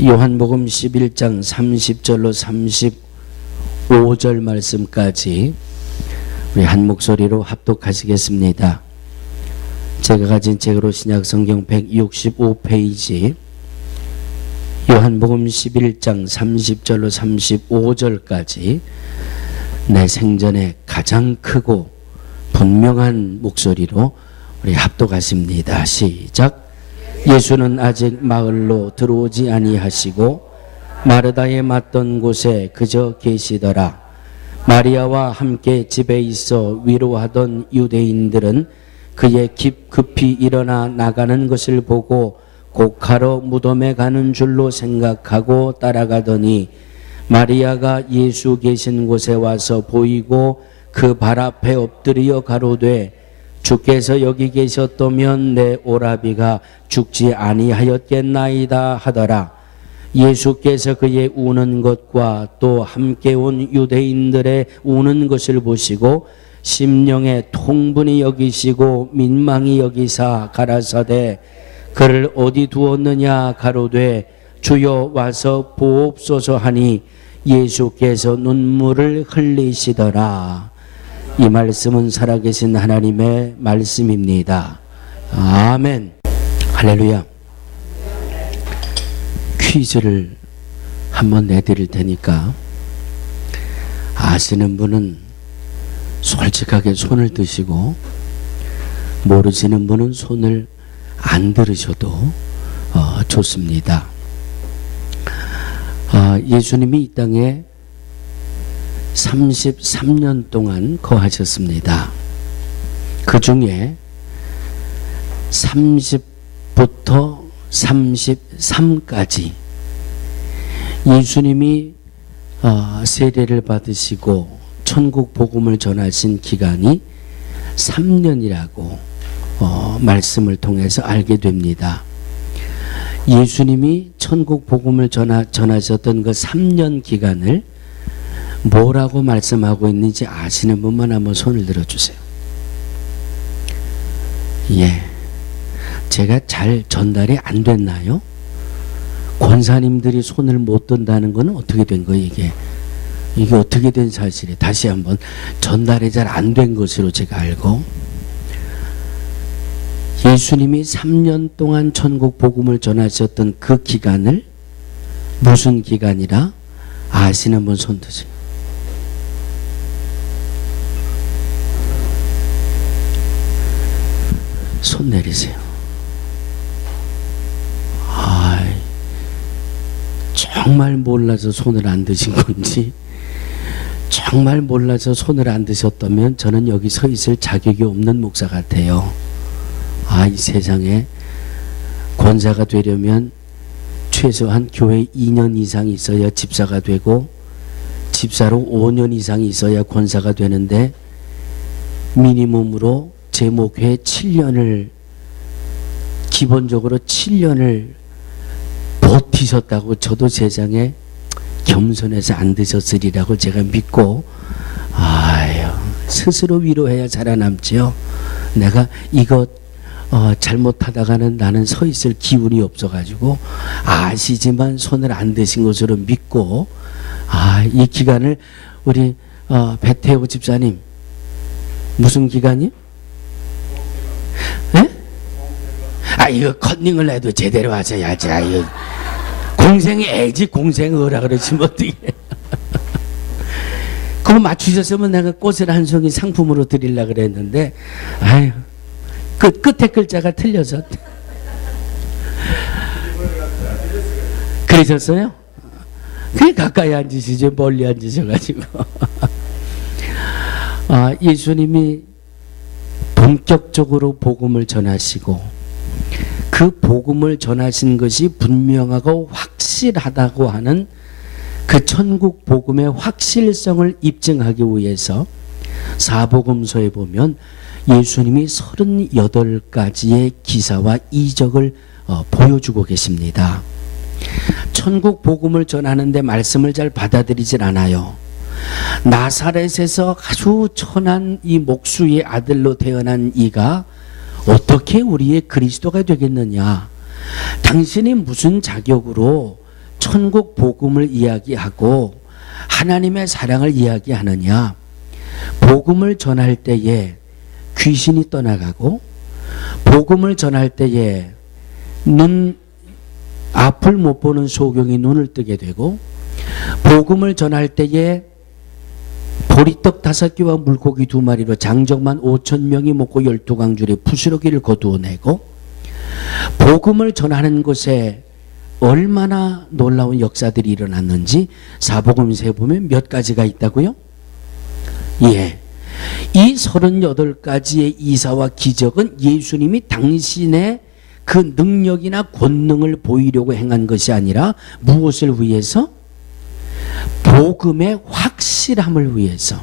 요한복음 11장 30절로 35절 말씀까지 우리 한 목소리로 합독하시겠습니다. 제가 가진 책으로 신약성경 165페이지 요한복음 11장 30절로 35절까지 내 생전에 가장 크고 분명한 목소리로 우리 합독하십니다. 시작. 예수는 아직 마을로 들어오지 아니하시고 마르다에 맞던 곳에 그저 계시더라. 마리아와 함께 집에 있어 위로하던 유대인들은 그의 급히 일어나 나가는 것을 보고 곡하러 무덤에 가는 줄로 생각하고 따라가더니 마리아가 예수 계신 곳에 와서 보이고 그 발 앞에 엎드려 가로되 주께서 여기 계셨다면 내 오라비가 죽지 아니하였겠나이다 하더라. 예수께서 그의 우는 것과 또 함께 온 유대인들의 우는 것을 보시고 심령에 통분히 여기시고 민망히 여기사 가라사대 그를 어디 두었느냐 가로되 주여 와서 보옵소서 하니 예수께서 눈물을 흘리시더라. 이 말씀은 살아계신 하나님의 말씀입니다. 아멘. 할렐루야. 퀴즈를 한번 내드릴 테니까 아시는 분은 솔직하게 손을 드시고 모르시는 분은 손을 안 들으셔도 좋습니다. 예수님이 이 땅에 33년 동안 거하셨습니다. 그 중에 30부터 33까지 예수님이 세례를 받으시고 천국 복음을 전하신 기간이 3년이라고 말씀을 통해서 알게 됩니다. 예수님이 천국 복음을 전하셨던 그 3년 기간을 뭐라고 말씀하고 있는지 아시는 분만 한번 손을 들어주세요. 예, 제가 잘 전달이 안 됐나요? 권사님들이 손을 못 든다는 건 어떻게 된 거예요? 이게 어떻게 된 사실이에요? 다시 한번 전달이 잘 안 된 것으로 제가 알고, 예수님이 3년 동안 천국 복음을 전하셨던 그 기간을 무슨 기간이라 아시는 분 손 드세요. 손 내리세요. 정말 몰라서 손을 안 드신 건지, 정말 몰라서 손을 안 드셨다면 저는 여기 서 있을 자격이 없는 목사 같아요. 이 세상에 권사가 되려면 최소한 교회 2년 이상 있어야 집사가 되고, 집사로 5년 이상 있어야 권사가 되는데, 미니멈으로 제 목회 7년을, 기본적으로 7년을 버티셨다고 저도 세상에 겸손해서 안 드셨으리라고 제가 믿고, 스스로 위로해야 살아남지요. 내가 이거 잘못하다가는 나는 서 있을 기운이 없어가지고 아시지만 손을 안 드신 것으로 믿고, 이 기간을 우리 배태호 집사님 무슨 기간이요? 예? 이거 컨닝을 해도 제대로 하셔야지. 이거 공생이 애지 공생어라 그러시면 어떡해. 그거 맞추셨으면 내가 꽃을 한 송이 상품으로 드리려고 그랬는데, 끝에 글자가 틀려서. 그러셨어요? 그게 가까이 앉으시죠. 멀리 앉으셔가지고. 예수님이 본격적으로 복음을 전하시고, 그 복음을 전하신 것이 분명하고 확실하다고 하는 그 천국 복음의 확실성을 입증하기 위해서 사복음서에 보면 예수님이 38가지의 기사와 이적을 보여주고 계십니다. 천국 복음을 전하는데 말씀을 잘 받아들이질 않아요. 나사렛에서 아주 천한 이 목수의 아들로 태어난 이가 어떻게 우리의 그리스도가 되겠느냐? 당신이 무슨 자격으로 천국 복음을 이야기하고 하나님의 사랑을 이야기하느냐? 복음을 전할 때에 귀신이 떠나가고, 복음을 전할 때에 앞을 못 보는 소경이 눈을 뜨게 되고, 복음을 전할 때에 보리떡 5개와 물고기 2마리로 장정만 5,000명이 먹고 12광줄이 부스러기를 거두어내고, 복음을 전하는 곳에 얼마나 놀라운 역사들이 일어났는지 사복음서에 보면 몇 가지가 있다고요? 예. 이 38가지의 이사와 기적은 예수님이 당신의 그 능력이나 권능을 보이려고 행한 것이 아니라 무엇을 위해서? 복음의 확실함을 위해서.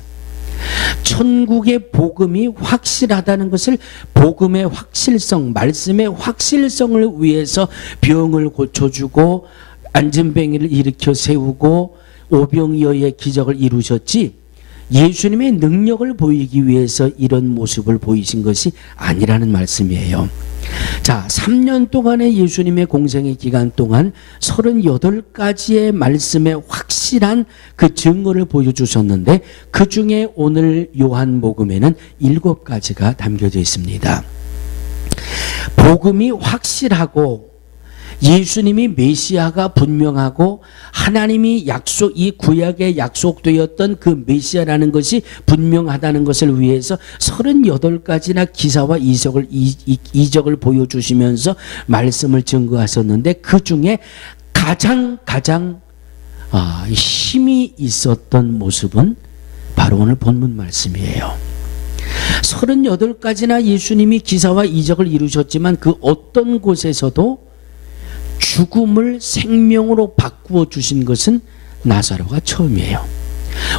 천국의 복음이 확실하다는 것을, 복음의 확실성, 말씀의 확실성을 위해서 병을 고쳐주고 안진뱅이를 일으켜 세우고 오병이어의 기적을 이루셨지, 예수님의 능력을 보이기 위해서 이런 모습을 보이신 것이 아니라는 말씀이에요. 자, 3년 동안의 예수님의 공생의 기간 동안 38가지의 말씀의 확실한 그 증거를 보여주셨는데, 그 중에 오늘 요한복음에는 7가지가 담겨져 있습니다. 복음이 확실하고 예수님이 메시아가 분명하고 하나님이 이 구약에 약속되었던 그 메시아라는 것이 분명하다는 것을 위해서 38가지나 기사와 이적을 보여주시면서 말씀을 증거하셨는데, 그 중에 가장 힘이 있었던 모습은 바로 오늘 본문 말씀이에요. 38가지나 예수님이 기사와 이적을 이루셨지만 그 어떤 곳에서도 죽음을 생명으로 바꾸어 주신 것은 나사로가 처음이에요.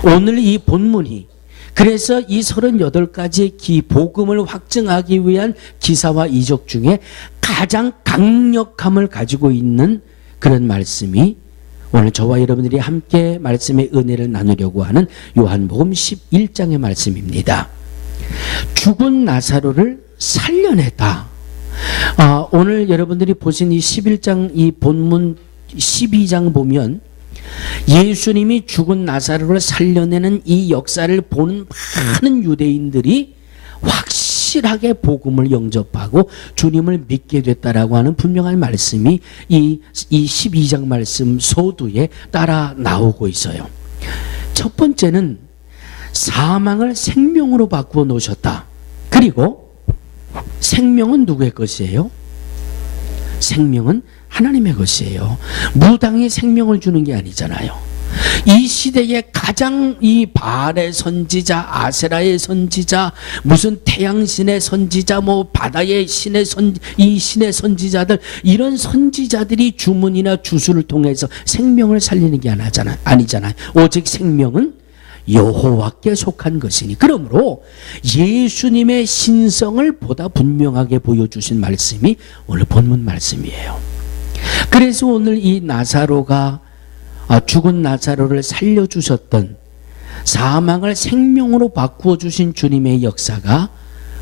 오늘 이 본문이 그래서 이 38가지의 복음을 확증하기 위한 기사와 이적 중에 가장 강력함을 가지고 있는 그런 말씀이 오늘 저와 여러분들이 함께 말씀의 은혜를 나누려고 하는 요한복음 11장의 말씀입니다. 죽은 나사로를 살려냈다. 오늘 여러분들이 보신 이 11장, 이 본문 12장 보면 예수님이 죽은 나사로를 살려내는 이 역사를 보는 많은 유대인들이 확실하게 복음을 영접하고 주님을 믿게 됐다라고 하는 분명한 말씀이 이 12장 말씀 소두에 따라 나오고 있어요. 첫 번째는 사망을 생명으로 바꾸어 놓으셨다. 그리고 생명은 누구의 것이에요? 생명은 하나님의 것이에요. 무당이 생명을 주는 게 아니잖아요. 이 시대에 가장 이 바알의 선지자, 아세라의 선지자, 무슨 태양신의 선지자, 뭐 바다의 신의 이 신의 선지자들, 이런 선지자들이 주문이나 주술을 통해서 생명을 살리는 게 아니잖아요. 오직 생명은 여호와께 속한 것이니, 그러므로 예수님의 신성을 보다 분명하게 보여주신 말씀이 오늘 본문 말씀이에요. 그래서 오늘 이 나사로가 죽은 나사로를 살려주셨던, 사망을 생명으로 바꾸어 주신 주님의 역사가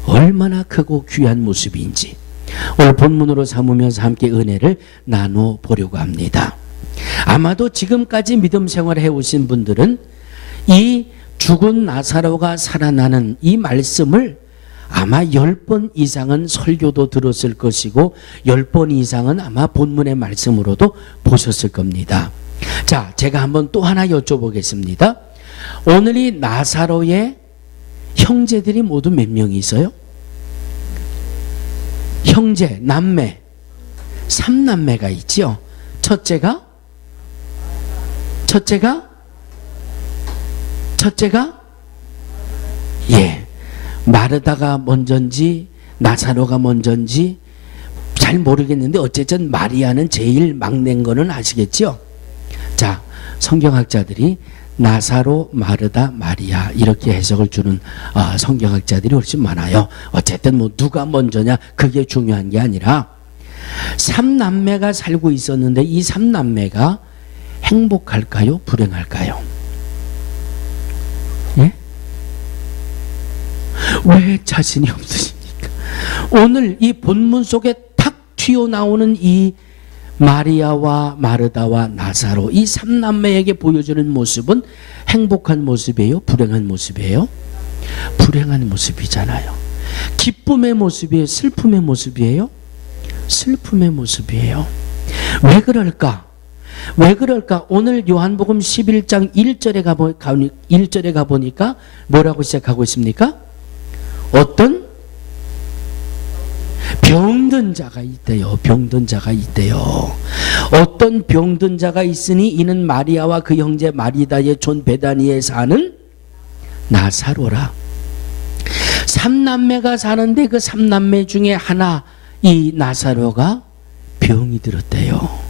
얼마나 크고 귀한 모습인지 오늘 본문으로 삼으면서 함께 은혜를 나눠 보려고 합니다. 아마도 지금까지 믿음 생활을 해오신 분들은 이 죽은 나사로가 살아나는 이 말씀을 아마 10번 이상은 설교도 들었을 것이고 10번 이상은 아마 본문의 말씀으로도 보셨을 겁니다. 자, 제가 한번 또 하나 여쭤보겠습니다. 오늘 이 나사로의 형제들이 모두 몇 명이 있어요? 형제, 남매, 3남매가 있죠. 첫째가 마르다가 먼저인지 나사로가 먼저인지 잘 모르겠는데 어쨌든 마리아는 제일 막내인 거는 아시겠죠? 자, 성경학자들이 나사로, 마르다, 마리아 이렇게 해석을 주는 성경학자들이 훨씬 많아요. 어쨌든 뭐 누가 먼저냐 그게 중요한 게 아니라 3남매가 살고 있었는데 이 3남매가 행복할까요? 불행할까요? 예? 왜 자신이 없으십니까? 오늘 이 본문 속에 탁 튀어나오는 이 마리아와 마르다와 나사로 이 3남매에게 보여주는 모습은 행복한 모습이에요? 불행한 모습이에요? 불행한 모습이잖아요. 기쁨의 모습이에요? 슬픔의 모습이에요? 슬픔의 모습이에요. 왜 그럴까? 왜 그럴까? 오늘 요한복음 11장 1절에 가보니까 뭐라고 시작하고 있습니까? 어떤 병든 자가 있대요. 병든 자가 있대요. 어떤 병든 자가 있으니 이는 마리아와 그 형제 마리다의 촌 베다니에 사는 나사로라. 3남매가 사는데 그 3남매 중에 하나 이 나사로가 병이 들었대요.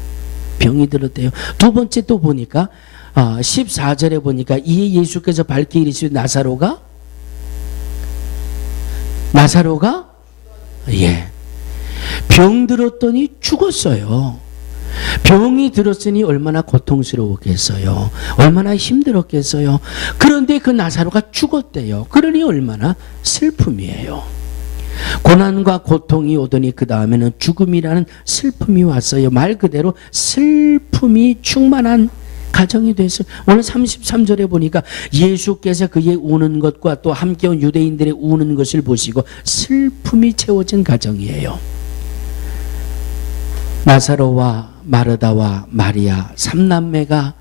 병이 들었대요. 두 번째 또 보니까 14절에 보니까 이에 예수께서 밝히 이르시되 나사로가 예, 병 들었더니 죽었어요. 병이 들었으니 얼마나 고통스러웠겠어요. 얼마나 힘들었겠어요. 그런데 그 나사로가 죽었대요. 그러니 얼마나 슬픔이에요. 고난과 고통이 오더니 그 다음에는 죽음이라는 슬픔이 왔어요. 말 그대로 슬픔이 충만한 가정이 됐어요. 오늘 33절에 보니까 예수께서 그의 우는 것과 또 함께 온 유대인들의 우는 것을 보시고 슬픔이 채워진 가정이에요. 나사로와 마르다와 마리아 3남매가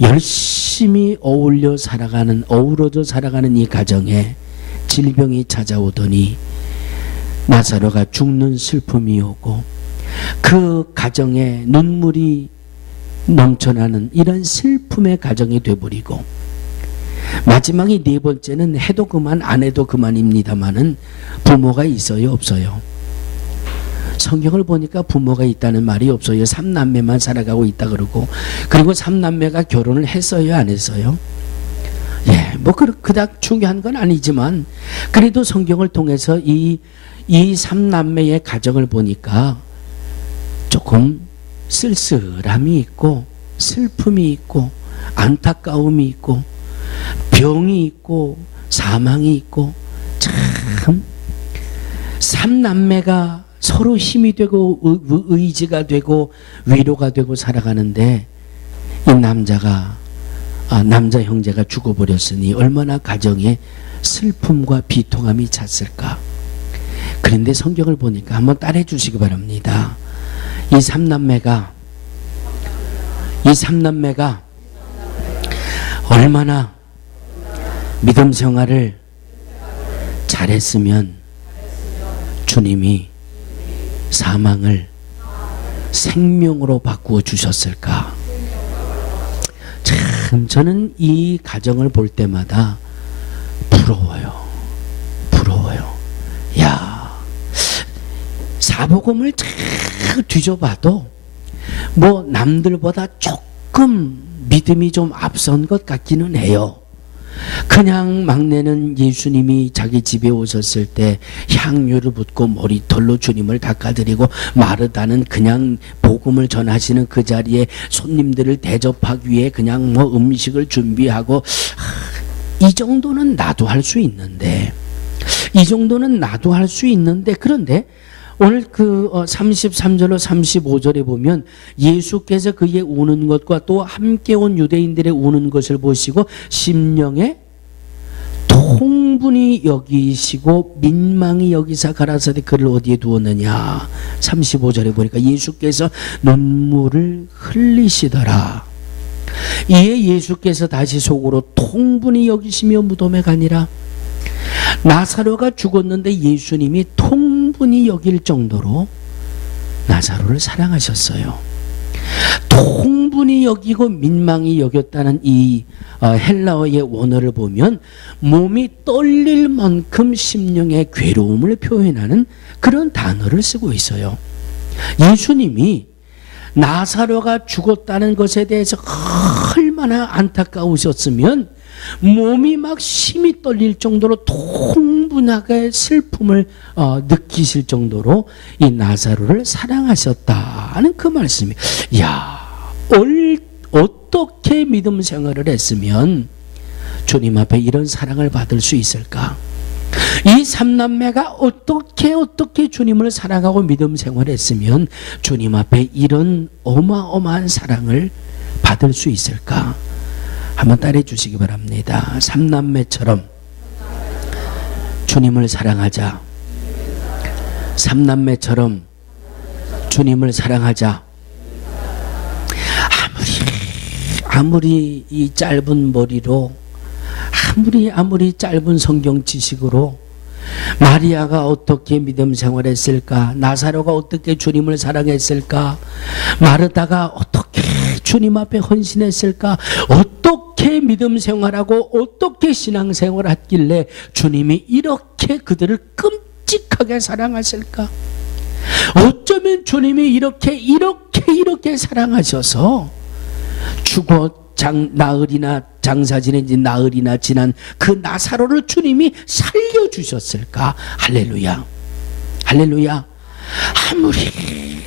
열심히 어우러져 살아가는 이 가정에 질병이 찾아오더니 나사로가 죽는 슬픔이 오고 그 가정에 눈물이 넘쳐나는 이런 슬픔의 가정이 되어버리고 마지막이 네 번째는 해도 그만 안 해도 그만입니다마는 부모가 있어요 없어요? 성경을 보니까 부모가 있다는 말이 없어요. 3남매만 살아가고 있다 그러고 그리고 3남매가 결혼을 했어요 안 했어요? 예, 뭐 그닥 중요한 건 아니지만 그래도 성경을 통해서 이 3남매의 가정을 보니까 조금 쓸쓸함이 있고 슬픔이 있고 안타까움이 있고 병이 있고 사망이 있고 참 3남매가 서로 힘이 되고 의지가 되고 위로가 되고 살아가는데 이 남자 형제가 죽어버렸으니 얼마나 가정에 슬픔과 비통함이 찼을까. 그런데 성경을 보니까 한번 따라해 주시기 바랍니다. 이 3남매가 얼마나 믿음 생활을 잘했으면 주님이 사망을 생명으로 바꾸어 주셨을까. 참 저는 이 가정을 볼 때마다 부러워요. 야, 사복음을 쫙 뒤져봐도 뭐 남들보다 조금 믿음이 좀 앞선 것 같기는 해요. 그냥 막내는 예수님이 자기 집에 오셨을 때 향유를 붓고 머리털로 주님을 닦아드리고 마르다는 그냥 복음을 전하시는 그 자리에 손님들을 대접하기 위해 그냥 뭐 음식을 준비하고 이 정도는 나도 할 수 있는데 그런데 오늘 그 33절로 35절에 보면 예수께서 그의 우는 것과 또 함께 온 유대인들의 우는 것을 보시고 심령에 통분히 여기시고 민망히 여기사 가라사대 그를 어디에 두었느냐. 35절에 보니까 예수께서 눈물을 흘리시더라. 이에 예수께서 다시 속으로 통분히 여기시며 무덤에 가니라. 나사로가 죽었는데 예수님이 통분히 여길 정도로 나사로를 사랑하셨어요. 통분히 여기고 민망히 여겼다는 이 헬라어의 원어를 보면 몸이 떨릴 만큼 심령의 괴로움을 표현하는 그런 단어를 쓰고 있어요. 예수님이 나사로가 죽었다는 것에 대해서 얼마나 안타까우셨으면 몸이 막 심이 떨릴 정도로 통분하게 슬픔을 느끼실 정도로 이 나사로를 사랑하셨다는 그 말씀이, 야, 어떻게 믿음 생활을 했으면 주님 앞에 이런 사랑을 받을 수 있을까? 이 삼남매가 어떻게 주님을 사랑하고 믿음 생활했으면 주님 앞에 이런 어마어마한 사랑을 받을 수 있을까? 한번 따라해 주시기 바랍니다. 삼남매처럼 주님을 사랑하자. 삼남매처럼 주님을 사랑하자. 아무리 이 짧은 머리로, 아무리 짧은 성경 지식으로 마리아가 어떻게 믿음 생활했을까, 나사로가 어떻게 주님을 사랑했을까, 마르다가 어떻게 주님 앞에 헌신했을까, 어떻게 믿음 생활하고 어떻게 신앙 생활했길래 주님이 이렇게 그들을 끔찍하게 사랑하실까? 어쩌면 주님이 이렇게 사랑하셔서 죽어 나흘이나 장사 지낸지 나흘이나 지난 그 나사로를 주님이 살려주셨을까? 할렐루야, 할렐루야.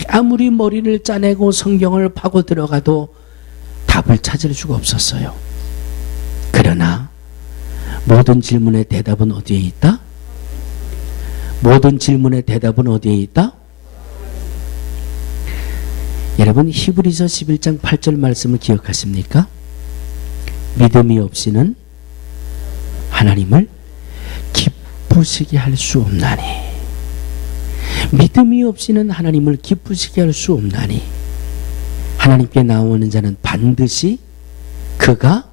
아무리 머리를 짜내고 성경을 파고 들어가도 답을 찾을 수가 없었어요. 그러나 모든 질문의 대답은 어디에 있다? 모든 질문의 대답은 어디에 있다? 여러분, 히브리서 11장 8절 말씀을 기억하십니까? 믿음이 없이는 하나님을 기쁘시게 할 수 없나니. 믿음이 없이는 하나님을 기쁘시게 할 수 없나니. 하나님께 나오는 자는 반드시 그가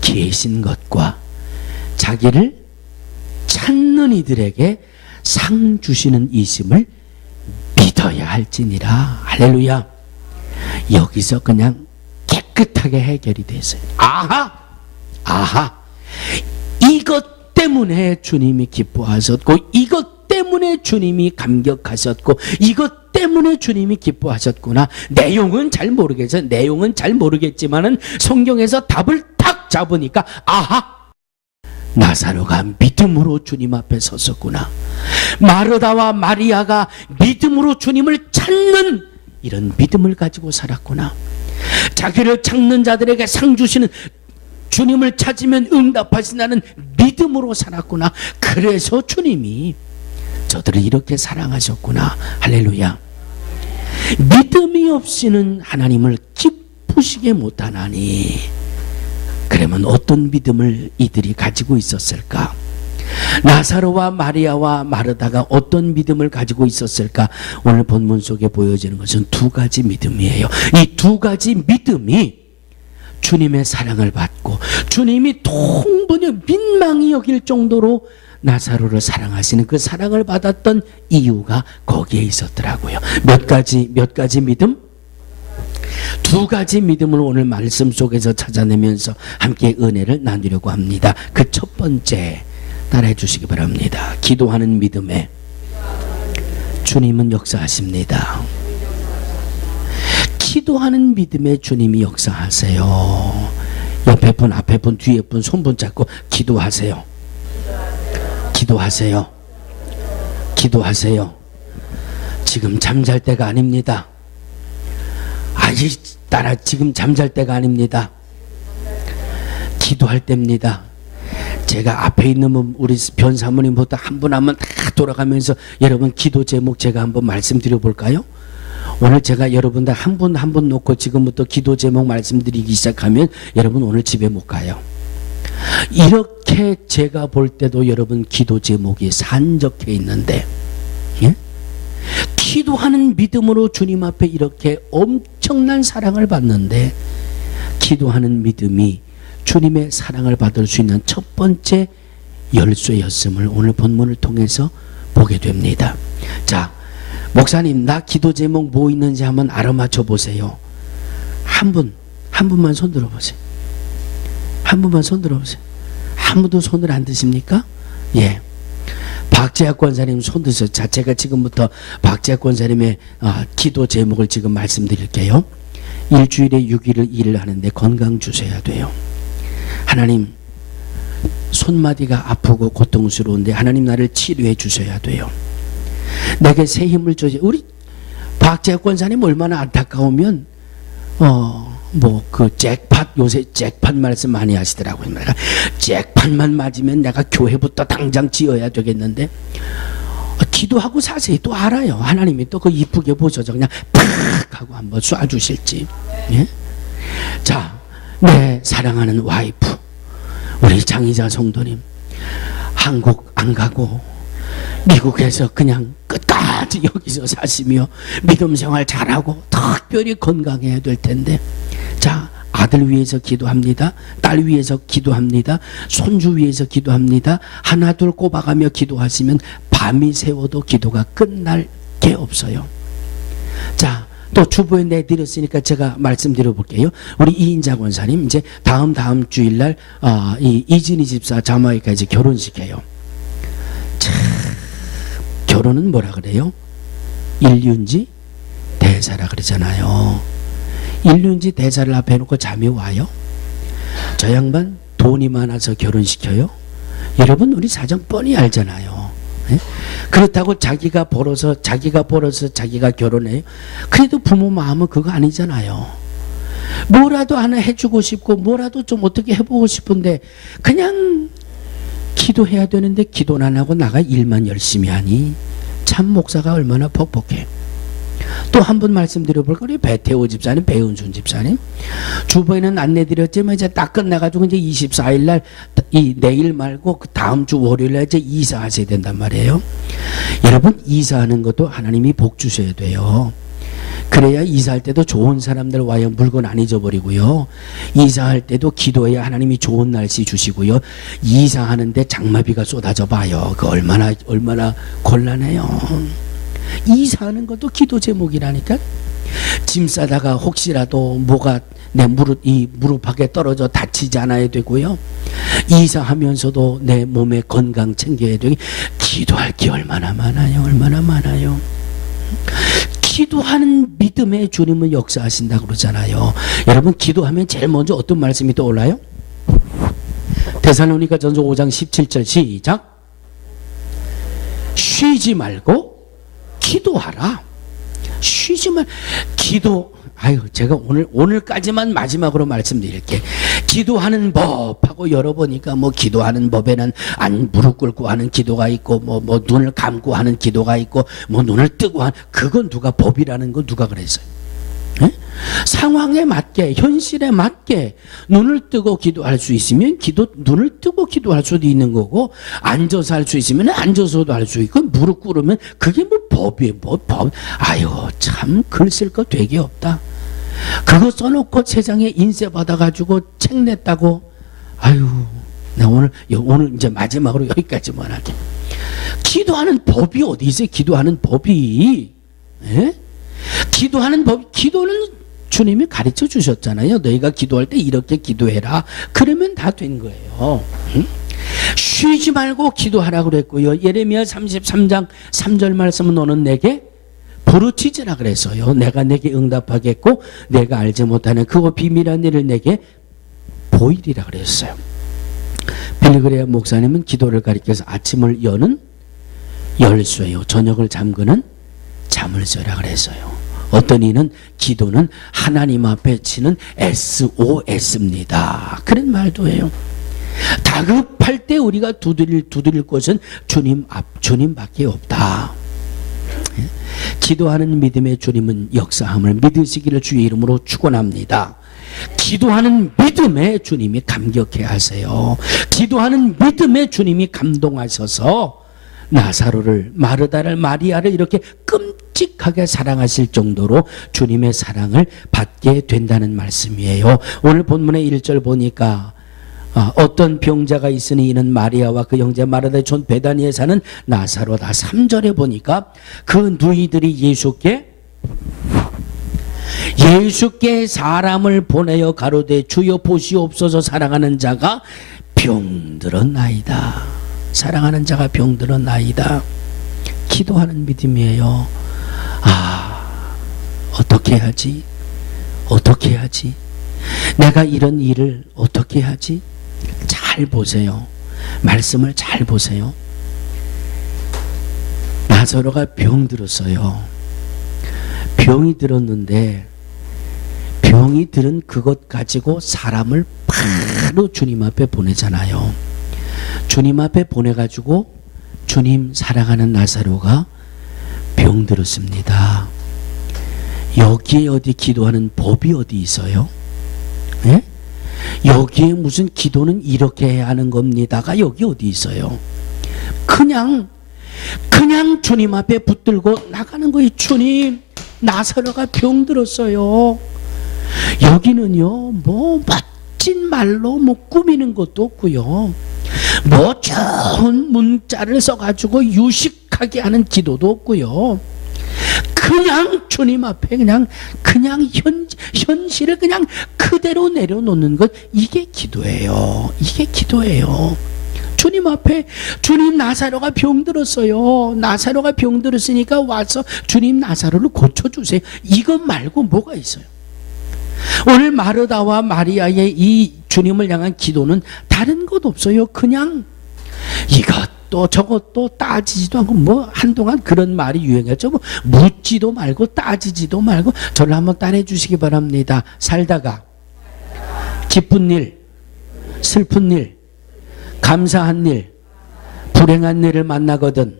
계신 것과 자기를 찾는 이들에게 상 주시는 이심을 믿어야 할지니라. 할렐루야. 여기서 그냥 깨끗하게 해결이 됐어요. 아하, 이것 때문에 주님이 기뻐하셨고, 이것 때문에 주님이 감격하셨고, 이것 때문에 주님이 기뻐하셨구나. 내용은 잘 모르겠지만은 성경에서 답을 탁 잡으니까 나사로가 믿음으로 주님 앞에 섰었구나. 마르다와 마리아가 믿음으로 주님을 찾는 이런 믿음을 가지고 살았구나. 자기를 찾는 자들에게 상 주시는, 주님을 찾으면 응답하신다는 믿음으로 살았구나. 그래서 주님이 저들을 이렇게 사랑하셨구나. 할렐루야. 믿음이 없이는 하나님을 기쁘시게 못하나니. 그러면 어떤 믿음을 이들이 가지고 있었을까? 나사로와 마리아와 마르다가 어떤 믿음을 가지고 있었을까? 오늘 본문 속에 보여지는 것은 두 가지 믿음이에요. 이 두 가지 믿음이 주님의 사랑을 받고 주님이 통분히 민망히 여길 정도로 나사로를 사랑하시는 그 사랑을 받았던 이유가 거기에 있었더라고요. 몇 가지 믿음? 두 가지 믿음을 오늘 말씀 속에서 찾아내면서 함께 은혜를 나누려고 합니다. 그 첫 번째 따라해 주시기 바랍니다. 기도하는 믿음에 주님은 역사하십니다. 기도하는 믿음에 주님이 역사하세요. 옆에 분, 앞에 분, 뒤에 분 손 붙잡고 기도하세요. 기도하세요. 기도하세요. 지금 잠잘 때가 아닙니다. 따라 지금 잠잘 때가 아닙니다. 기도할 때입니다. 제가 앞에 있는 우리 변사모님부터 한 분 한 분 다 돌아가면서 여러분 기도 제목 제가 한번 말씀드려 볼까요? 오늘 제가 여러분들 한 분 한 분 놓고 지금부터 기도 제목 말씀드리기 시작하면 여러분 오늘 집에 못 가요. 이렇게 제가 볼 때도 여러분 기도 제목이 산적해 있는데, 예? 기도하는 믿음으로 주님 앞에 이렇게 엄청난 사랑을 받는데, 기도하는 믿음이 주님의 사랑을 받을 수 있는 첫 번째 열쇠였음을 오늘 본문을 통해서 보게 됩니다. 자, 목사님, 나 기도 제목 뭐 있는지 한번 알아맞혀 보세요. 한 분만 손 들어보세요. 한 분만 손 들어보세요. 아무도 손을 안 드십니까? 예. 박재학 권사님 손 드세요. 자, 제가 지금부터 박재학 권사님의 기도 제목을 지금 말씀드릴게요. 일주일에 6일을 일을 하는데 건강 주셔야 돼요. 하나님, 손마디가 아프고 고통스러운데 하나님 나를 치료해 주셔야 돼요. 내게 새 힘을 주세요. 우리 박재학 권사님 얼마나 안타까우면 뭐 그 잭팟, 요새 잭팟 말씀 많이 하시더라고요. 내가 잭팟만 맞으면 내가 교회부터 당장 지어야 되겠는데, 기도하고 사세요. 또 알아요. 하나님이 또 그 이쁘게 보셔서 그냥 팍 하고 한번 쏴주실지. 예? 자, 내 사랑하는 와이프, 우리 장희자 성도님, 한국 안 가고 미국에서 그냥 끝까지 여기서 사시며 믿음 생활 잘하고 특별히 건강해야 될 텐데, 자, 아들 위해서 기도합니다. 딸 위해서 기도합니다. 손주 위해서 기도합니다. 하나 둘 꼽아가며 기도하시면 밤이 새워도 기도가 끝날 게 없어요. 자, 또 주보에 내드렸으니까 제가 말씀드려 볼게요. 우리 이인자 권사님 이제 다음 주일날 이 이진희 집사 자마이카 이제 결혼식해요. 참, 결혼은 뭐라 그래요? 일륜지 대사라 그러잖아요. 일륜지 대사를 앞에 놓고 잠이 와요? 저 양반 돈이 많아서 결혼시켜요? 여러분, 우리 사정 뻔히 알잖아요. 네? 그렇다고 자기가 벌어서 자기가 결혼해요? 그래도 부모 마음은 그거 아니잖아요. 뭐라도 하나 해주고 싶고 뭐라도 좀 어떻게 해보고 싶은데 그냥 기도해야 되는데 기도는 안 하고 나가 일만 열심히 하니 참 목사가 얼마나 퍽퍽해. 또 한 분 말씀드려볼까? 우리 배태호 집사님, 배은순 집사님 주보에는 안내드렸지만 이제 딱 끝나가지고 이제 24일날 내일 말고 그 다음 주 월요일날 이제 이사하셔야 된단 말이에요. 여러분, 이사하는 것도 하나님이 복 주셔야 돼요. 그래야 이사할 때도 좋은 사람들 와요. 물건 안 잊어버리고요. 이사할 때도 기도해야 하나님이 좋은 날씨 주시고요. 이사하는데 장마비가 쏟아져 봐요. 그 얼마나 곤란해요. 이사하는 것도 기도 제목이라니까. 짐 싸다가 혹시라도 뭐가 내 무릎팍에 떨어져 다치지 않아야 되고요. 이사하면서도 내 몸의 건강 챙겨야 되고, 기도할 게 얼마나 많아요. 기도하는 믿음의 주님은 역사하신다고 그러잖아요. 여러분, 기도하면 제일 먼저 어떤 말씀이 떠올라요? 데살로니가전서 5장 17절 시작. 쉬지 말고 기도하라. 쉬지 말. 기도. 제가 오늘까지만 마지막으로 말씀드릴게. 기도하는 법하고 열어보니까 뭐 기도하는 법에는 무릎 꿇고 하는 기도가 있고 뭐 눈을 감고 하는 기도가 있고 뭐 눈을 뜨고 하는, 그건 누가 법이라는 거 누가 그랬어요? 에? 상황에 맞게, 현실에 맞게 눈을 뜨고 기도할 수 있으면 눈을 뜨고 기도할 수도 있는 거고, 앉아서 할 수 있으면 앉아서도 할 수 있고, 무릎 꿇으면 그게 뭐 법이에요. 법. 참 글 쓸 거 되게 없다. 그거 써놓고 세상에 인쇄 받아가지고 책 냈다고. 나 오늘 이제 마지막으로 여기까지만 할게. 기도하는 법이 어디 있어요? 기도하는 법이. 에? 기도하는 법, 기도는 주님이 가르쳐 주셨잖아요. 너희가 기도할 때 이렇게 기도해라. 그러면 다 된 거예요. 응? 쉬지 말고 기도하라고 그랬고요. 예레미야 33장 3절 말씀은 너는 내게 부르짖으라 그랬어요. 내가 내게 응답하겠고 내가 알지 못하는 그거 비밀한 일을 내게 보이리라 그랬어요. 빌리그레아 목사님은 기도를 가리켜서 아침을 여는 열쇠요, 저녁을 잠그는 자물쇠라 그랬어요. 어떤 이는 기도는 하나님 앞에 치는 SOS입니다. 그런 말도 해요. 다급할 때 우리가 두드릴 곳은 주님밖에 없다. 기도하는 믿음의 주님은 역사함을 믿으시기를 주의 이름으로 축원합니다. 기도하는 믿음의 주님이 감격해 하세요. 기도하는 믿음의 주님이 감동하셔서 나사로를, 마르다를, 마리아를 이렇게 끔찍하게 사랑하실 정도로 주님의 사랑을 받게 된다는 말씀이에요. 오늘 본문의 1절 보니까 어떤 병자가 있으니 이는 마리아와 그 형제 마르다의 촌 베다니에 사는 나사로다. 3절에 보니까 그 누이들이 예수께 사람을 보내어 가로되 주여 보시옵소서, 사랑하는 자가 병들었나이다. 사랑하는 자가 병들었나이다. 기도하는 믿음이에요. 어떻게 하지? 내가 이런 일을 어떻게 하지? 잘 보세요. 말씀을 잘 보세요. 나사로가 병들었어요. 병이 들었는데 병이 들은 그것 가지고 사람을 바로 주님 앞에 보내잖아요. 주님 앞에 보내가지고 주님 사랑하는 나사로가 병들었습니다. 여기에 어디 기도하는 법이 어디 있어요? 예? 여기에 무슨 기도는 이렇게 해야 하는 겁니다가 여기 어디 있어요? 그냥 주님 앞에 붙들고 나가는 거예요. 주님, 나사로가 병들었어요. 여기는요, 뭐 멋진 말로 뭐 꾸미는 것도 없고요, 뭐 좋은 문자를 써가지고 유식하게 하는 기도도 없고요. 그냥 주님 앞에 그냥 현실을 그냥 그대로 내려놓는 것, 이게 기도예요. 이게 기도예요. 주님 앞에, 주님 나사로가 병들었어요. 나사로가 병들었으니까 와서 주님 나사로를 고쳐주세요. 이것 말고 뭐가 있어요? 오늘 마르다와 마리아의 이 주님을 향한 기도는 다른 것 없어요. 그냥 이것도 저것도 따지지도 않고, 뭐 한동안 그런 말이 유행했죠. 뭐 묻지도 말고 따지지도 말고. 저를 한번 따라해 주시기 바랍니다. 살다가 기쁜 일, 슬픈 일, 감사한 일, 불행한 일을 만나거든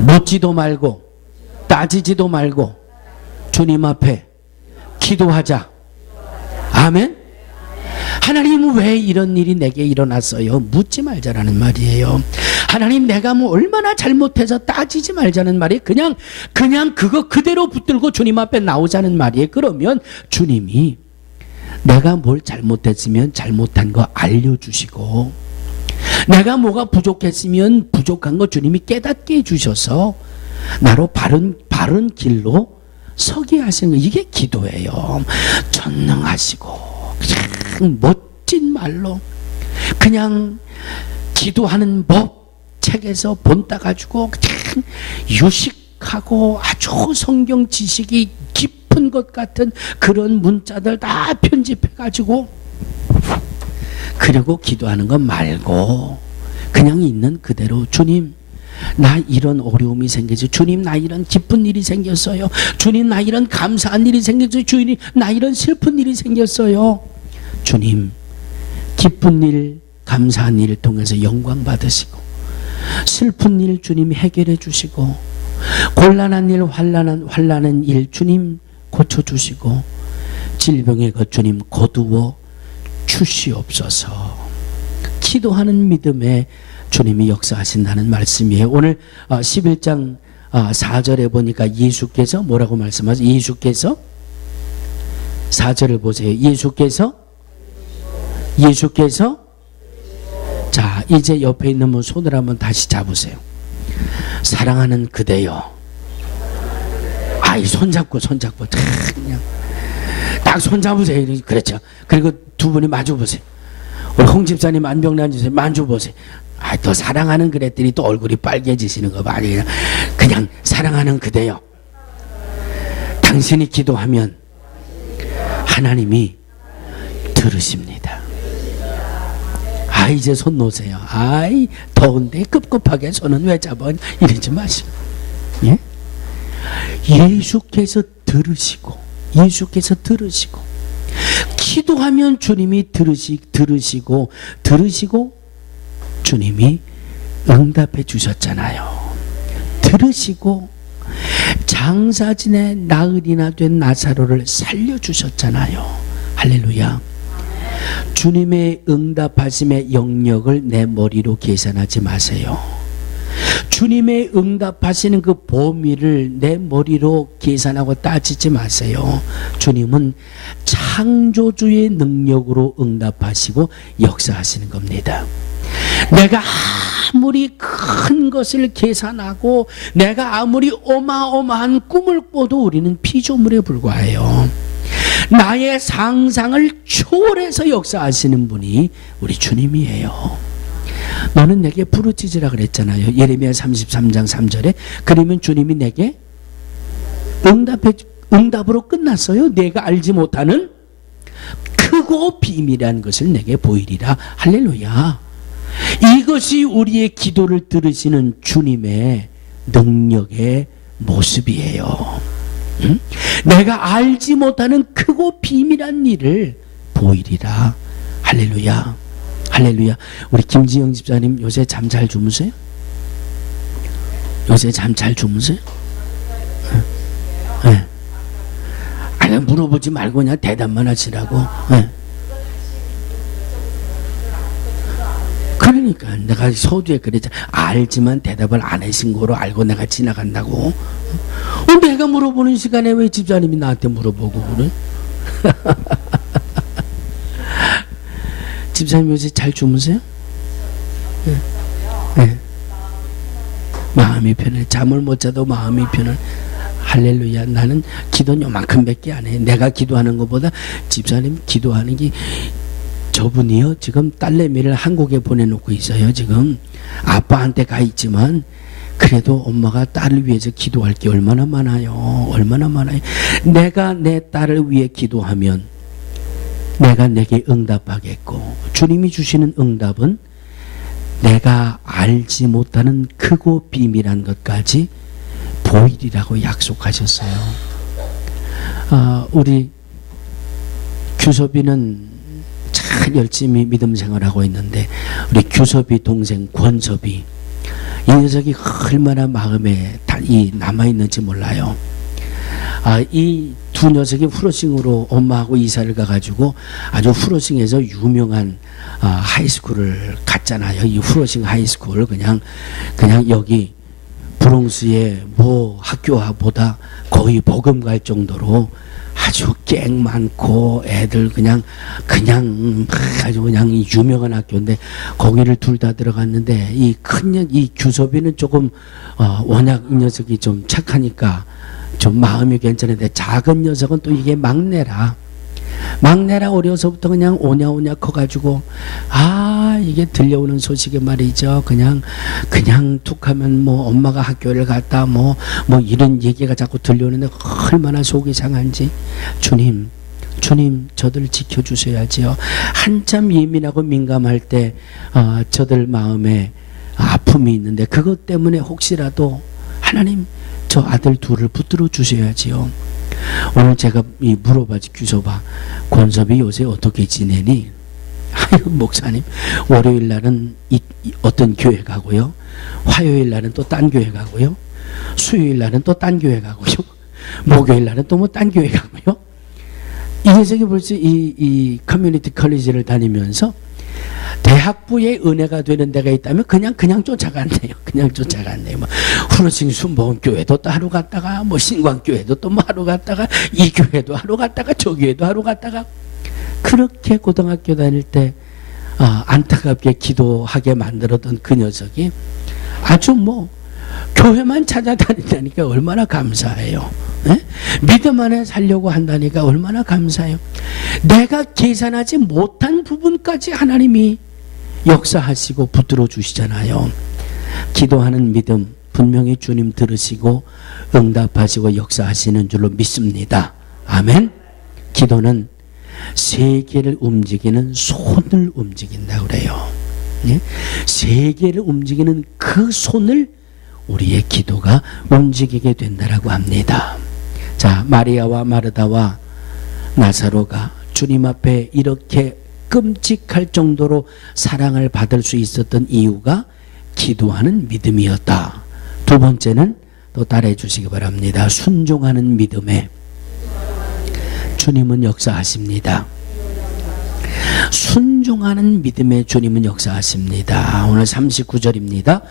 묻지도 말고 따지지도 말고 주님 앞에 기도하자. 아멘. 하나님, 왜 이런 일이 내게 일어났어요? 묻지 말자라는 말이에요. 하나님, 내가 뭐 얼마나 잘못해서 따지지 말자는 말이, 그냥 그거 그대로 붙들고 주님 앞에 나오자는 말이에요. 그러면 주님이 내가 뭘 잘못했으면 잘못한 거 알려주시고, 내가 뭐가 부족했으면 부족한 거 주님이 깨닫게 해주셔서 나로 바른 길로 서게 하시는 거, 이게 기도예요. 전능하시고 그냥 멋진 말로 그냥 기도하는 법 책에서 본따 가지고 그냥 유식하고 아주 성경 지식이 깊은 것 같은 그런 문자들 다 편집해 가지고, 그리고 기도하는 것 말고 그냥 있는 그대로, 주님, 나 이런 어려움이 생겼어요. 주님, 나 이런 기쁜 일이 생겼어요. 주님, 나 이런 감사한 일이 생겼어요. 주님, 나 이런 슬픈 일이 생겼어요. 주님, 기쁜 일, 감사한 일을 통해서 영광 받으시고, 슬픈 일 주님 해결해 주시고, 곤란한 일, 환난한 일 주님 고쳐주시고, 질병의 것 주님 거두어 주시옵소서. 기도하는 믿음에 주님이 역사하신다는 말씀이에요. 오늘 11장 4절에 보니까 예수께서 뭐라고 말씀하세요? 예수께서 4절을 보세요. 예수께서 자, 이제 옆에 있는 분 손을 한번 다시 잡으세요. 사랑하는 그대여. 이 손잡고 그냥 딱 손잡으세요. 그렇죠. 그리고 두 분이 마주 보세요. 우리 홍 집사님 안병란 주세요. 마주 보세요. 또 사랑하는 그랬더니 또 얼굴이 빨개지시는 거 봐. 그냥 사랑하는 그대여. 당신이 기도하면 하나님이 들으십니다. 이제 손 놓으세요. 더운데 급급하게 손은 왜 잡아? 이러지 마시고. 예? 예수께서 들으시고 기도하면 주님이 들으시고 주님이 응답해 주셨잖아요. 들으시고 장사진에 나흘이나 된 나사로를 살려주셨잖아요. 할렐루야. 주님의 응답하심의 영역을 내 머리로 계산하지 마세요. 주님의 응답하시는 그 범위를 내 머리로 계산하고 따지지 마세요. 주님은 창조주의 능력으로 응답하시고 역사하시는 겁니다. 내가 아무리 큰 것을 계산하고 내가 아무리 어마어마한 꿈을 꿔도 우리는 피조물에 불과해요. 나의 상상을 초월해서 역사하시는 분이 우리 주님이에요. 너는 내게 부르짖으라 그랬잖아요. 예레미야 33장 3절에. 그러면 주님이 내게 응답으로 끝났어요. 내가 알지 못하는 크고 비밀한 것을 내게 보이리라. 할렐루야. 이것이 우리의 기도를 들으시는 주님의 능력의 모습이에요. 응? 내가 알지 못하는 크고 비밀한 일을 보이리라. 할렐루야. 할렐루야. 우리 김지영 집사님 요새 잠 잘 주무세요? 요새 잠 잘 주무세요? 네. 아니, 물어보지 말고 그냥 대답만 하시라고. 네. 그러니까 내가 서두에 그랬잖아. 알지만 대답을 안 하신 거로 알고 내가 지나간다고. 내가 물어보는 시간에 왜 집사님이 나한테 물어보고 그래? 집사님 요새 잘 주무세요? 네. 네. 마음이 편해. 잠을 못 자도 마음이 편해. 할렐루야. 나는 기도는 요만큼밖에 안 해. 내가 기도하는 것보다 집사님 기도하는 게, 저분이요 지금 딸내미를 한국에 보내놓고 있어요. 지금 아빠한테 가 있지만 그래도 엄마가 딸을 위해서 기도할 게 얼마나 많아요. 얼마나 많아요. 내가 내 딸을 위해 기도하면 내가 내게 응답하겠고, 주님이 주시는 응답은 내가 알지 못하는 크고 비밀한 것까지 보이리라고 약속하셨어요. 우리 규섭이는 잘 열심히 믿음 생활하고 있는데, 우리 규섭이 동생 권섭이, 이 녀석이 얼마나 마음에 남아있는지 몰라요. 이 두 녀석이 후러싱으로 엄마하고 이사를 가가지고 아주 후러싱에서 유명한 하이스쿨을 갔잖아요. 이 후러싱 하이스쿨, 그냥 여기 브롱스의 뭐 학교보다 거의 버금갈 정도로 아주 깽 많고 애들 그냥 아주 그냥 유명한 학교인데, 거기를 둘 다 들어갔는데 이 규섭이는 조금 워낙 이 녀석이 좀 착하니까 좀 마음이 괜찮은데, 작은 녀석은 또 이게 막내라 어려서부터 그냥 오냐오냐 커가지고, 이게 들려오는 소식이 말이죠. 그냥 툭하면 뭐 엄마가 학교를 갔다 뭐 이런 얘기가 자꾸 들려오는데 얼마나 속이 상한지. 주님 저들 지켜주셔야지요. 한참 예민하고 민감할 때 저들 마음에 아픔이 있는데, 그것 때문에 혹시라도 하나님 저 아들 둘을 붙들어 주셔야지요. 오늘 제가 물어봐지, 규섭아, 권섭이 요새 어떻게 지내니? 아유, 목사님, 월요일 날은 어떤 교회 가고요, 화요일 날은 또 딴 교회 가고요, 수요일 날은 또 딴 교회 가고요, 목요일 날은 또 뭐 딴 교회 가고요. 이 녀석이 벌써 이 커뮤니티 컬리지를 다니면서 대학부에 은혜가 되는 데가 있다면 그냥 쫓아간대요. 뭐 후르싱 순복음교회도 또 하루 갔다가, 뭐 신광교회도 또 뭐 하루 갔다가, 이 교회도 하루 갔다가, 저 교회도 하루 갔다가. 그렇게 고등학교 다닐 때 안타깝게 기도하게 만들었던 그 녀석이 아주 뭐 교회만 찾아다닌다니까 얼마나 감사해요. 네? 믿음 안에 살려고 한다니까 얼마나 감사해요. 내가 계산하지 못한 부분까지 하나님이 역사하시고 붙들어 주시잖아요. 기도하는 믿음 분명히 주님 들으시고 응답하시고 역사하시는 줄로 믿습니다. 아멘. 기도는 세계를 움직이는 손을 움직인다 그래요. 예? 세계를 움직이는 그 손을 우리의 기도가 움직이게 된다라고 합니다. 자, 마리아와 마르다와 나사로가 주님 앞에 이렇게 끔찍할 정도로 사랑을 받을 수 있었던 이유가 기도하는 믿음이었다. 두 번째는 또 따라해 주시기 바랍니다. 순종하는 믿음에 주님은 역사하십니다. 순종하는 믿음에 주님은 역사하십니다. 오늘 39절입니다.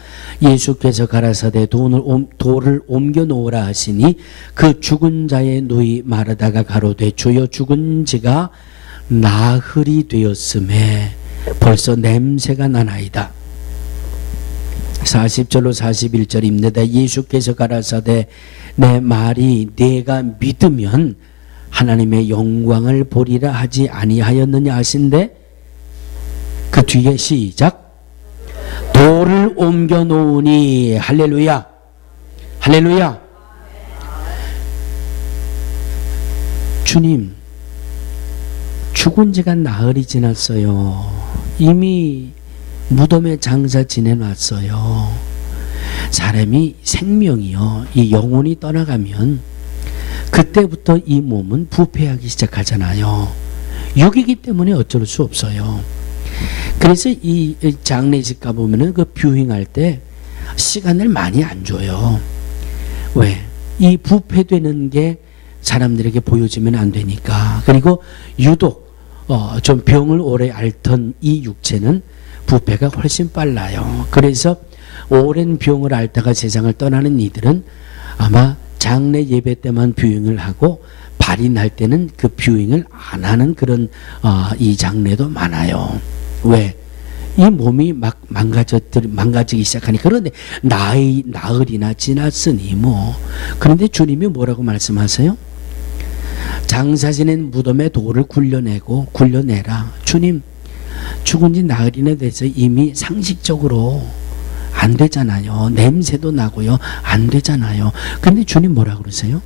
예수께서 가라사대 돌을 옮겨 놓으라 하시니 그 죽은 자의 누이 마르다가 가로되 주여 죽은 지가 나흘이 되었음에 벌써 냄새가 나나이다. 40절로 41절입니다. 예수께서 가라사대 내 말이 네가 믿으면 하나님의 영광을 보리라 하지 아니하였느냐 하신데, 그 뒤에 시작. 돌을 옮겨 놓으니, 할렐루야, 할렐루야. 주님, 죽은 지가 나흘이 지났어요. 이미 무덤에 장사 지내놨어요. 사람이 생명이요, 이 영혼이 떠나가면 그때부터 이 몸은 부패하기 시작하잖아요. 육이기 때문에 어쩔 수 없어요. 그래서 이 장례식 가보면은 그 뷰잉할 때 시간을 많이 안 줘요. 왜? 이 부패되는 게 사람들에게 보여지면 안 되니까. 그리고 유독 좀 병을 오래 앓던 이 육체는 부패가 훨씬 빨라요. 그래서 오랜 병을 앓다가 세상을 떠나는 이들은 아마 장례 예배 때만 뷰잉을 하고 발인할 때는 그 뷰잉을 안 하는 그런 이 장례도 많아요. 왜? 이 몸이 막 망가지기 시작하니까. 그런데 나흘이나 지났으니 뭐. 그런데 주님이 뭐라고 말씀하세요? 장사 지낸 무덤에 돌을 굴려내라. 주님, 죽은 지 나흘이나 돼서 이미 상식적으로 안 되잖아요. 냄새도 나고요. 안 되잖아요. 근데 주님 뭐라 그러세요?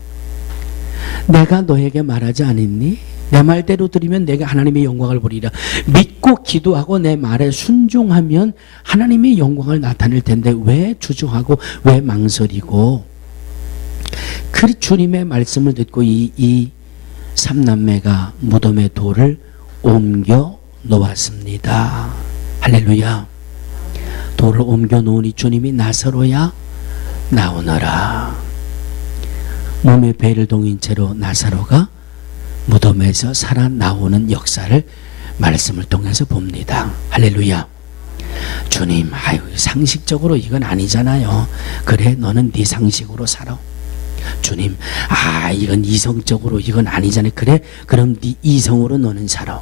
내가 너에게 말하지 않았니? 내 말대로 들으면 내가 하나님의 영광을 보리라. 믿고 기도하고 내 말에 순종하면 하나님의 영광을 나타낼 텐데 왜 주저하고 왜 망설이고? 그 주님의 말씀을 듣고 이 삼남매가 무덤의 돌을 옮겨 놓았습니다. 할렐루야. 돌을 옮겨 놓으니 주님이 나사로야 나오너라. 몸에 배를 동인 채로 나사로가 무덤에서 살아나오는 역사를 말씀을 통해서 봅니다. 할렐루야. 주님, 아유, 상식적으로 이건 아니잖아요. 그래, 너는 네 상식으로 살아. 주님, 이건 이성적으로 이건 아니잖아요. 그래, 그럼 네 이성으로 너는 살아.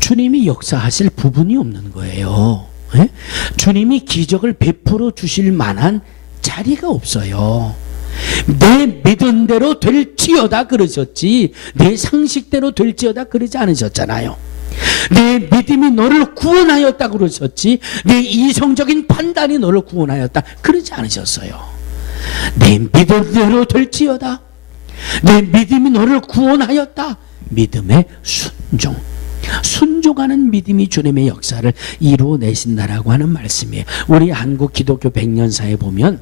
주님이 역사하실 부분이 없는 거예요. 예? 주님이 기적을 베풀어 주실 만한 자리가 없어요. 내 믿은 대로 될지어다 그러셨지, 내 상식대로 될지어다 그러지 않으셨잖아요. 내 믿음이 너를 구원하였다 그러셨지, 내 이성적인 판단이 너를 구원하였다 그러지 않으셨어요. 내 믿은 대로 될지어다, 내 믿음이 너를 구원하였다. 믿음의 순종하는 믿음이 주님의 역사를 이루어내신다라고 하는 말씀이에요. 우리 한국 기독교 100년사에 보면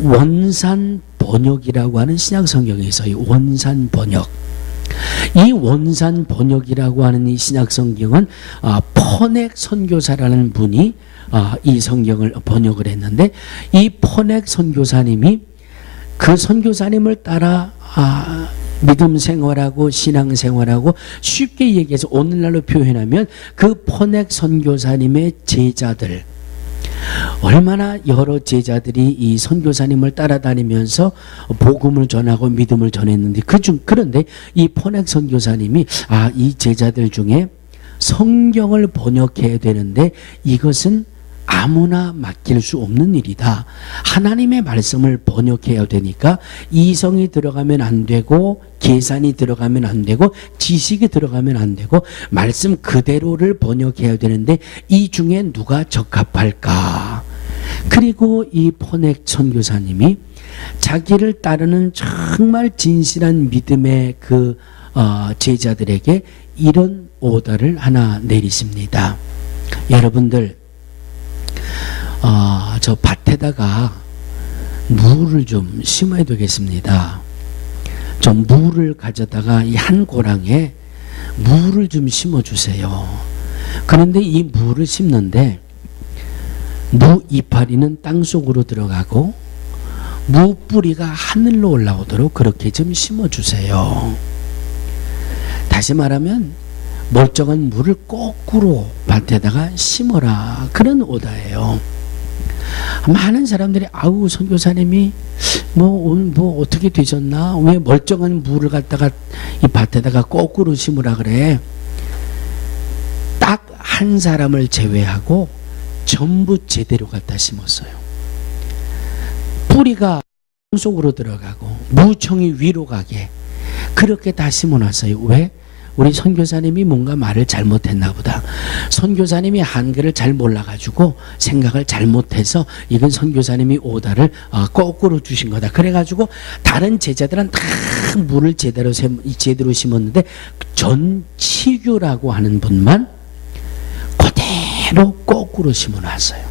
원산 번역이라고 하는 신약 성경에 있어요. 원산 번역. 이 원산 번역이라고 하는 이 신약 성경은 퍼넥 선교사라는 분이 이 성경을 번역을 했는데, 이 퍼넥 선교사님이 그 선교사님을 따라 믿음 생활하고 신앙 생활하고, 쉽게 얘기해서 오늘날로 표현하면 그 퍼넥 선교사님의 제자들, 얼마나 여러 제자들이 이 선교사님을 따라다니면서 복음을 전하고 믿음을 전했는데, 그런데 이 퍼넥 선교사님이 이 제자들 중에 성경을 번역해야 되는데 이것은 아무나 맡길 수 없는 일이다. 하나님의 말씀을 번역해야 되니까 이성이 들어가면 안 되고, 계산이 들어가면 안 되고, 지식이 들어가면 안 되고, 말씀 그대로를 번역해야 되는데 이 중에 누가 적합할까? 그리고 이 퍼넥 선교사님이 자기를 따르는 정말 진실한 믿음의 그 제자들에게 이런 오더를 하나 내리십니다. 여러분들, 저 밭에다가 무를 좀 심어야 되겠습니다. 좀 무를 가져다가 이 한 고랑에 무를 좀 심어주세요. 그런데 이 무를 심는데 무 이파리는 땅속으로 들어가고 무 뿌리가 하늘로 올라오도록 그렇게 좀 심어주세요. 다시 말하면 멀쩡한 물을 거꾸로 밭에다가 심어라, 그런 오다예요. 많은 사람들이 선교사님이 오늘 어떻게 되셨나, 왜 멀쩡한 물을 갖다가 이 밭에다가 거꾸로 심으라 그래. 딱 한 사람을 제외하고 전부 제대로 갖다 심었어요. 뿌리가 속으로 들어가고 무청이 위로 가게 그렇게 다 심어놨어요. 왜? 우리 선교사님이 뭔가 말을 잘못했나 보다. 선교사님이 한글을 잘 몰라가지고 생각을 잘못해서 이건 선교사님이 오다를 거꾸로 주신 거다. 그래가지고 다른 제자들은 다 물을 제대로 심었는데 전치규라고 하는 분만 그대로 거꾸로 심어놨어요.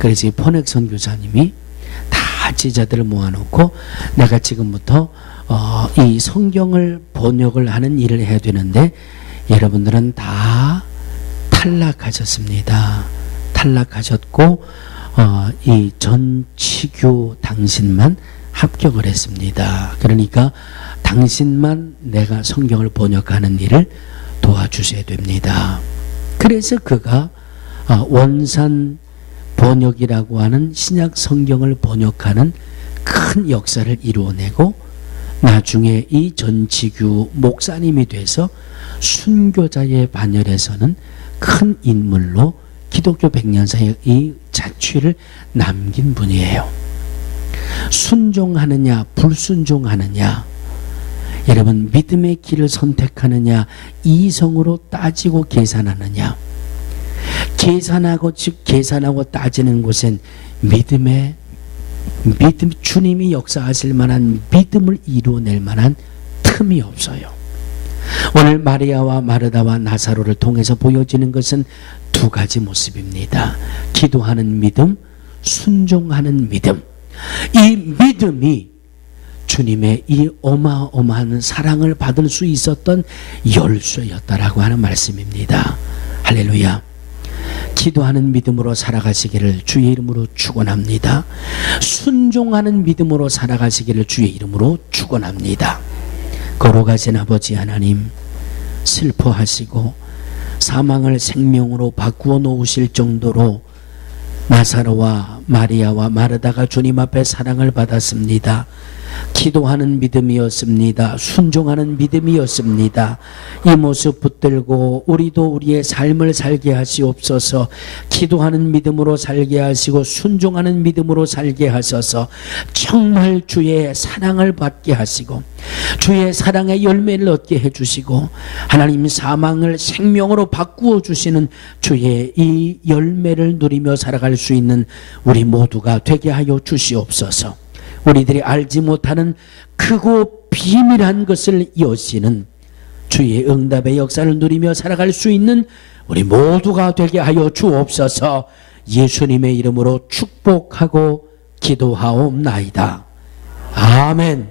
그래서 이 퍼넥 선교사님이 다 제자들을 모아놓고 내가 지금부터 이 성경을 번역을 하는 일을 해야 되는데 여러분들은 다 탈락하셨습니다. 탈락하셨고 이 전치규 당신만 합격을 했습니다. 그러니까 당신만 내가 성경을 번역하는 일을 도와주셔야 됩니다. 그래서 그가 원산 번역이라고 하는 신약 성경을 번역하는 큰 역사를 이루어내고 나중에 이 전치규 목사님이 돼서 순교자의 반열에서는 큰 인물로 기독교 100년사의 이 자취를 남긴 분이에요. 순종하느냐 불순종하느냐, 여러분 믿음의 길을 선택하느냐 이성으로 따지고 계산하느냐, 계산하고 따지는 곳엔 주님이 역사하실 만한 믿음을 이루어낼 만한 틈이 없어요. 오늘 마리아와 마르다와 나사로를 통해서 보여지는 것은 두 가지 모습입니다. 기도하는 믿음, 순종하는 믿음. 이 믿음이 주님의 이 어마어마한 사랑을 받을 수 있었던 열쇠였다라고 하는 말씀입니다. 할렐루야. 기도하는 믿음으로 살아가시기를 주의 이름으로 축원합니다. 순종하는 믿음으로 살아가시기를 주의 이름으로 축원합니다. 걸어가신 아버지 하나님, 슬퍼하시고 사망을 생명으로 바꾸어 놓으실 정도로 나사로와 마리아와 마르다가 주님 앞에 사랑을 받았습니다. 기도하는 믿음이었습니다. 순종하는 믿음이었습니다. 이 모습 붙들고 우리도 우리의 삶을 살게 하시옵소서. 기도하는 믿음으로 살게 하시고 순종하는 믿음으로 살게 하셔서 정말 주의 사랑을 받게 하시고 주의 사랑의 열매를 얻게 해주시고 하나님 사망을 생명으로 바꾸어 주시는 주의 이 열매를 누리며 살아갈 수 있는 우리 모두가 되게 하여 주시옵소서. 우리들이 알지 못하는 크고 비밀한 것을 여시는 주의 응답의 역사를 누리며 살아갈 수 있는 우리 모두가 되게 하여 주옵소서. 예수님의 이름으로 축복하고 기도하옵나이다. 아멘.